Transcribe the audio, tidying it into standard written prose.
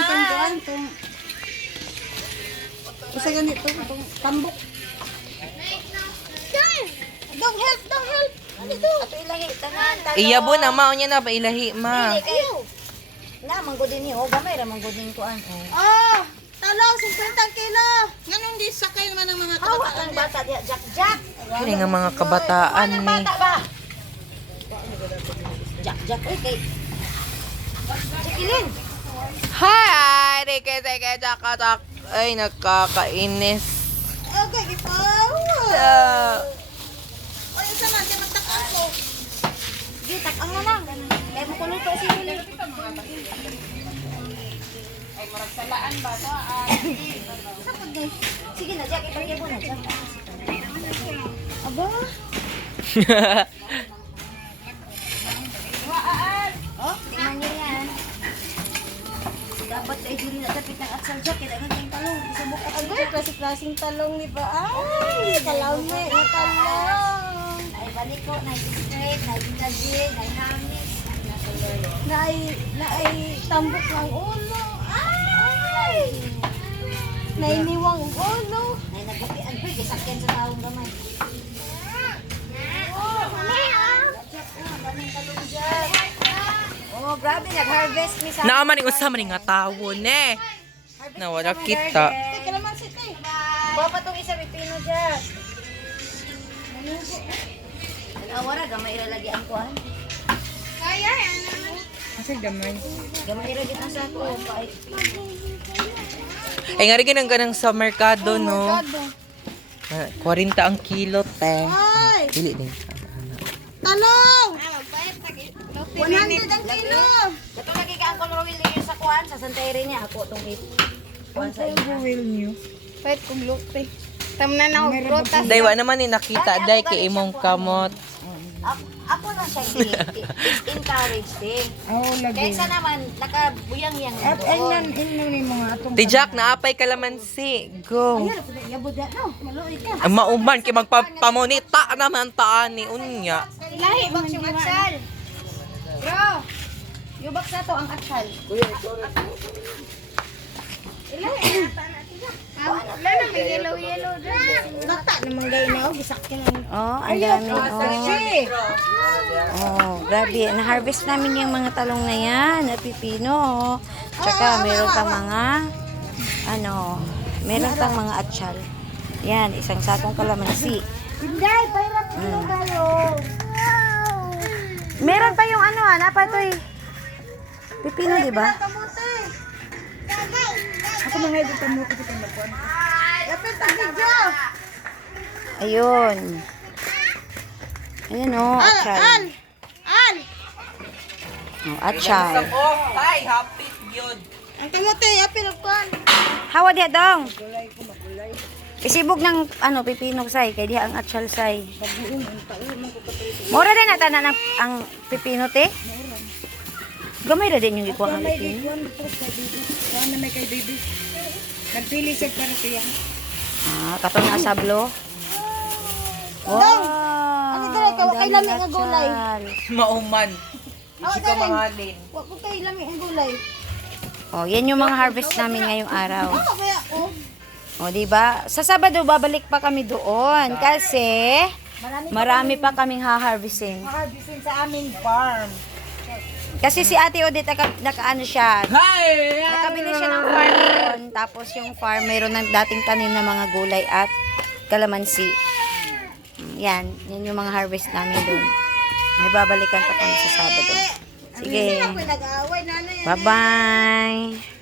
itong kuan, itong... Isa ganito, itong tambok. Don't help, don't help. Ano ito? Ato ilahi, tanan. Iyabo na mao niya na pa ilahi ma. Dili kayo. Na, manggudin niyo. Gamay ra manggudin ko an. Oh, talong, 50 kilo. Ganun di sakay naman ng mga Hawa kabataan. ang bata diya, Jack. Kini nga mga kabataan Ano ni. bata ba? Jack, oy kay. Jacqueline. Hi! Rike jakatak. Ay, nakakainis. Okay, ipaw. Ay, isa man, di magtakaan ko. Di tak-ang na lang. Kay mo kuluto si Luli. Ay, marag salaan ba to? Sige na, Jack, ibagay mo na, Jack. Aba? Oh, tingnan niyo yan. Dapat ay dili na dapit ng atsal, Jack. Kailangan tayong talong. Isubok ka Agay, klase-klaseng talong ni ba? Ay, kalawme, na talong. Ay, baliko, na straight, na ginagin, na hangis. Naay tambok ng ulo. Ay! Nainiwang ulo. Ay, nagkapian ko, gisakyan sa taong gamay. Oh, grabe, nag-harvest mi sa... Naamaning usama ni nga tawo ne. Na wala kita. Ay, kalaman si Tay. Bawa pa itong isa, pipino dyan. Nag-awara, gamay ilalagi ang kuhan. Kaya, yan naman. Gamay ilalagi ang sa ko. Ay nga rin ganang sa merkado no. Merkado. 40 ang kilo te. Ay! Dili din. Talong! 100 ang kilo. Ito lagi ka ang kolorwil niyo sa kuhan, sa Santayre niya. Ako itong kuhan sa iya. Pwede kong lote. Tamna na ako prutas. Daywa naman ni nakita day kay imong kamot. Ako lang siya encourage din. Kaysa naman, nakabuyang-yang na doon. Ti Jack naapay kalamansi. Go. Yabod yan, no? Maluoy ka. Mauman kay magpapamonita naman taan ni unya. Lahi, bak yung atsal. Bro, yung bak sa to ang atsal. Ilahi, Lalo, may yellow-yellow dyan. Bata naman gaya na ako, gisakyan lang. Oh, ang dami. Oh, grabe. Na-harvest namin yung mga talong na yan, na pipino. Oh. Tsaka meron pang mga, meron pang mga atsal. Yan, isang sakong kalamansi. Hindi, pahirap ano kayo. Meron pa yung napa ito eh. Pipino, di ba? Kamuti. Ako na nga dito mo kasi panapuan. Lapit ang video. Ayun. Ayun oh, atsal. Al! Oh, atsal. Oh, tay, happy gyud. Ang kamuti, apil ang kuhan. Hawa diya dong. Isibog ng pipino say kay diha ang atsal say. Mura din na tanan ang pipino te. Gamay ra din yung ikuha ang pipino. Ano may kay baby? Nagpili siya para siya. Katong na sablo. Dong! Ano dala ka? Kay lami nga gulay. Mauman. Ako Hindi ka dala. mahalin. Wag ko kay lami ang gulay. Oh, yan yung mga harvest namin ngayong araw. Ako kaya, O, di ba? Sa Sabado, babalik pa kami doon. Kasi, marami pa kaming ha-harvesting. harvestin sa aming farm. Kasi si Ate Odette, nakaano siya, Hi! nakabili siya ng farm doon. Tapos yung farm, mayroon ng dating tanim na mga gulay at kalamansi. Yan yung mga harvest namin doon. May babalikan pa kami sa Sabado. Sige. Ako nag-aaway, nanay. Bye-bye.